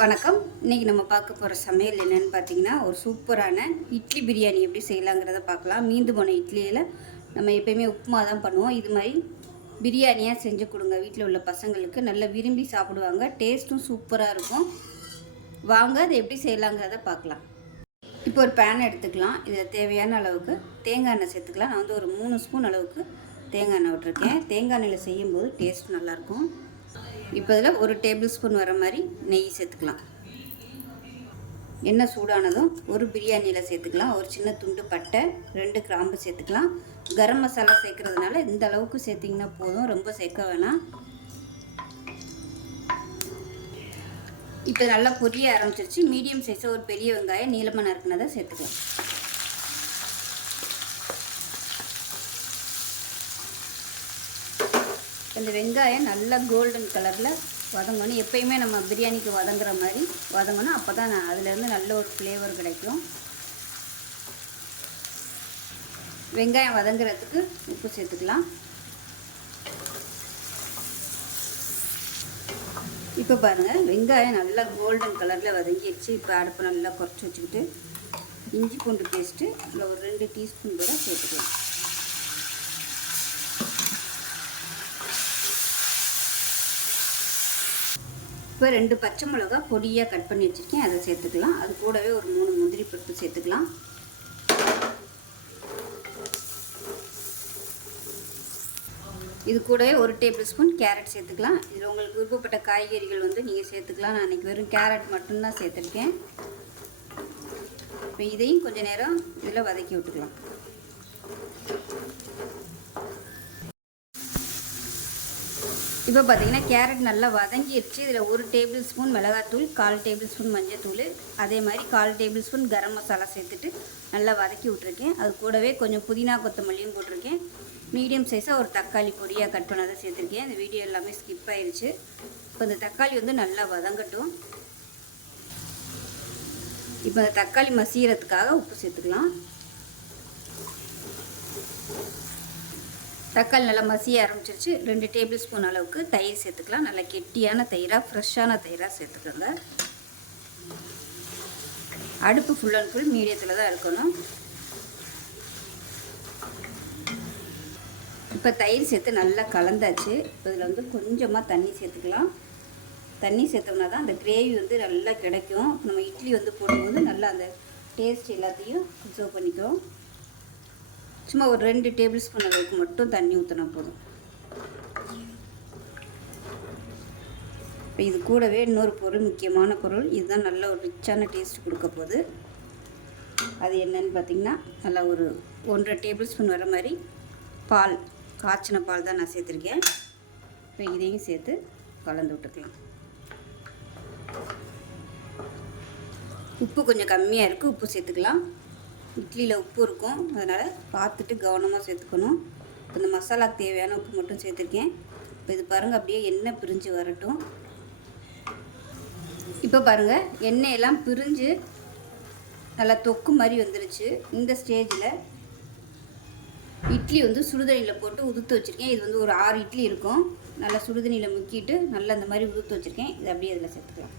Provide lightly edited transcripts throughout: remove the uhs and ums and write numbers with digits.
வணக்கம். இன்றைக்கி நம்ம பார்க்க போகிற சமையல் என்னென்னு பார்த்தீங்கன்னா, ஒரு சூப்பரான இட்லி பிரியாணி எப்படி செய்யலாங்கிறத பார்க்கலாம். மீந்து போன இட்லியில் நம்ம எப்போயுமே உப்புமா தான் பண்ணுவோம். இது மாதிரி பிரியாணியாக செஞ்சு கொடுங்க. வீட்டில் உள்ள பசங்களுக்கு நல்லா விரும்பி சாப்பிடுவாங்க. டேஸ்ட்டும் சூப்பராக இருக்கும். வாங்க அதை எப்படி செய்யலாங்கிறத பார்க்கலாம். இப்போ ஒரு பேன் எடுத்துக்கலாம். இதில் தேவையான அளவுக்கு தேங்காய் எண்ணெய் சேர்த்துக்கலாம். நான் வந்து ஒரு 3 ஸ்பூன் அளவுக்கு தேங்காய் எண்ணெய் விட்டுருக்கேன். தேங்காய் எண்ணெயில் செய்யும்போது டேஸ்ட் நல்லாயிருக்கும். இப்போ இதில் 1 டேபிள் ஸ்பூன் வர மாதிரி நெய் சேர்த்துக்கலாம். எண்ணெய் சூடானதும் ஒரு பிரியாணியில் சேர்த்துக்கலாம். ஒரு சின்ன துண்டு பட்டை, 2 கிராம்பு சேர்த்துக்கலாம். கரம் மசாலா சேர்க்குறதுனால இந்த அளவுக்கு சேர்த்திங்கன்னா போதும், ரொம்ப சேர்க்க வேணாம். இப்போ நல்லா பொரிய ஆரம்பிச்சிருச்சு. மீடியம் சைஸில் ஒரு பெரிய வெங்காயம் நீளமாக நறுக்குனதை சேர்த்துக்கலாம். இந்த வெங்காயம் நல்லா கோல்டன் கலரில் வதங்கணும். எப்பயுமே நம்ம பிரியாணிக்கு வதங்குற மாதிரி வதங்கணும். அப்போ தான் அதுலேருந்து நல்ல ஒரு ஃப்ளேவர் கிடைக்கும். வெங்காயம் வதங்குறதுக்கு உப்பு சேர்த்துக்கலாம். இப்போ பாருங்கள், வெங்காயம் நல்லா கோல்டன் கலரில் வதங்கிடுச்சு. இப்போ அடுப்பு நல்லா குறைச்சி வச்சுக்கிட்டு இஞ்சி பூண்டு பேஸ்ட்டு இல்லை ஒரு 2 டீஸ்பூன் கூட சேர்த்துக்கலாம். இப்போ 2 பச்சை மிளகா பொடியாக கட் பண்ணி வச்சுருக்கேன், அதை சேர்த்துக்கலாம். அது கூடவே ஒரு 3 முந்திரி பருப்பு சேர்த்துக்கலாம். இது கூடவே 1 டேபிள் ஸ்பூன் கேரட் சேர்த்துக்கலாம். இதில் உங்களுக்கு விருப்பப்பட்ட காய்கறிகள் வந்து நீங்கள் சேர்த்துக்கலாம். நான் இன்றைக்கி வெறும் கேரட் மட்டும்தான் சேர்த்துருக்கேன். இப்போ இதையும் கொஞ்சம் நேரம் இதில் வதக்கி விட்டுக்கலாம். இப்போ பார்த்தீங்கன்னா கேரட் நல்லா வதங்கிடுச்சு. இதில் 1 டேபிள் ஸ்பூன் மிளகாத்தூள், 1/4 டேபிள் ஸ்பூன் மஞ்சத்தூள், அதே மாதிரி 1/4 டேபிள் ஸ்பூன் கரம் மசாலா சேர்த்துட்டு நல்லா வதக்கி விட்ருக்கேன். அது கூடவே கொஞ்சம் புதினா கொத்தமல்லியும் போட்டிருக்கேன். மீடியம் சைஸாக ஒரு தக்காளி பொடியாக கட் பண்ணதை சேர்த்துருக்கேன். இந்த வீடியோ எல்லாமே ஸ்கிப் ஆயிடுச்சு. இப்போ இந்த தக்காளி வந்து நல்லா வதங்கட்டும். இப்போ இந்த தக்காளி மசியறதுக்காக உப்பு சேர்த்துக்கலாம். தக்காளி நல்லா மசிய ஆரம்பிச்சிருச்சு. 2 டேபிள் ஸ்பூன் அளவுக்கு தயிர் சேர்த்துக்கலாம். நல்லா கெட்டியான தயிராக, ஃப்ரெஷ்ஷான தயிராக சேர்த்துக்கோங்க. அடுப்பு ஃபுல் அண்ட் ஃபுல் மீடியத்தில் தான் இருக்கணும். இப்போ தயிர் சேர்த்து நல்லா கலந்தாச்சு. இப்போ இதில் வந்து கொஞ்சமாக தண்ணி சேர்த்துக்கலாம். தண்ணி சேர்த்தோம்னா தான் அந்த கிரேவி வந்து நல்லா கிடைக்கும். நம்ம இட்லி வந்து போடும்போது நல்லா அந்த டேஸ்ட் எல்லாத்தையும் அப்சர்வ் பண்ணிக்கிறோம். சும்மா ஒரு 2 டேபிள் ஸ்பூன் அளவுக்கு மட்டும் தண்ணி ஊற்றினா போதும். இப்போ இது கூடவே இன்னொரு பொருள், முக்கியமான பொருள், இதுதான் நல்ல ஒரு ரிச்சான டேஸ்ட் கொடுக்க போகுது. அது என்னன்னு பார்த்திங்கன்னா, நல்லா ஒரு 1.5 டேபிள் ஸ்பூன் வர மாதிரி பால், காய்ச்சின பால் தான் நான் சேர்த்துருக்கேன். இப்போ இதையும் சேர்த்து கலந்து விட்டுக்கலாம். உப்பு கொஞ்சம் கம்மியாக இருக்குது, உப்பு சேர்த்துக்கலாம். இட்லியில் உப்பு இருக்கும், அதனால் பார்த்துட்டு கவனமாக சேர்த்துக்கணும். இப்போ இந்த மசாலாவுக்கு தேவையான உப்பு மட்டும் சேர்த்துருக்கேன். இப்போ இது பாருங்கள், அப்படியே எண்ணெய் பிரிஞ்சு வரட்டும். இப்போ பாருங்கள், எண்ணெயெல்லாம் பிரிஞ்சு நல்லா தொக்கு மாதிரி வந்துருச்சு. இந்த ஸ்டேஜில் இட்லி வந்து சுடுதண்ணியில் போட்டு உதுத்து வச்சுருக்கேன். இது வந்து ஒரு 6 இட்லி இருக்கும். நல்லா சுடுதண்ணியில் முக்கிட்டு நல்லா இந்த மாதிரி உதுத்து வச்சுருக்கேன். இது அப்படியே அதில் சேர்த்துக்கலாம்.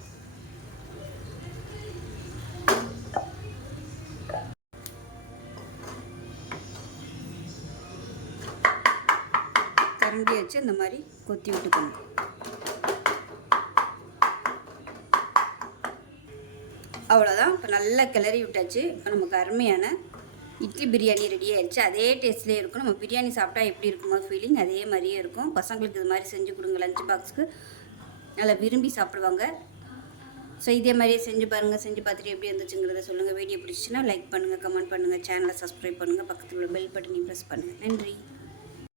கரண்டி வச்சு இந்த மாதிரி கொத்தி விட்டுக்கணும். அவ்வளோதான். இப்போ நல்லா கிளறி விட்டாச்சு. இப்போ நமக்கு அருமையான இட்லி பிரியாணி ரெடி ஆகிடுச்சு. அதே டேஸ்ட்லேயே இருக்கும். நம்ம பிரியாணி சாப்பிட்டா எப்படி இருக்குமோ ஃபீலிங் அதே மாதிரியே இருக்கும். பசங்களுக்கு இது மாதிரி செஞ்சு கொடுங்க. லஞ்ச் பாக்ஸுக்கு நல்லா விரும்பி சாப்பிடுவாங்க. ஸோ இதே மாதிரியே செஞ்சு பாருங்கள். செஞ்சு பார்த்துட்டு எப்படி இருந்துச்சுங்கிறத சொல்லுங்கள். வீடியோ பிடிச்சிச்சின்னா லைக் பண்ணுங்கள், கமெண்ட் பண்ணுங்கள், சேனலை சப்ஸ்கிரைப் பண்ணுங்கள், பக்கத்தில் உள்ள பெல் பட்டனையும் ப்ரெஸ் பண்ணுங்கள். நன்றி.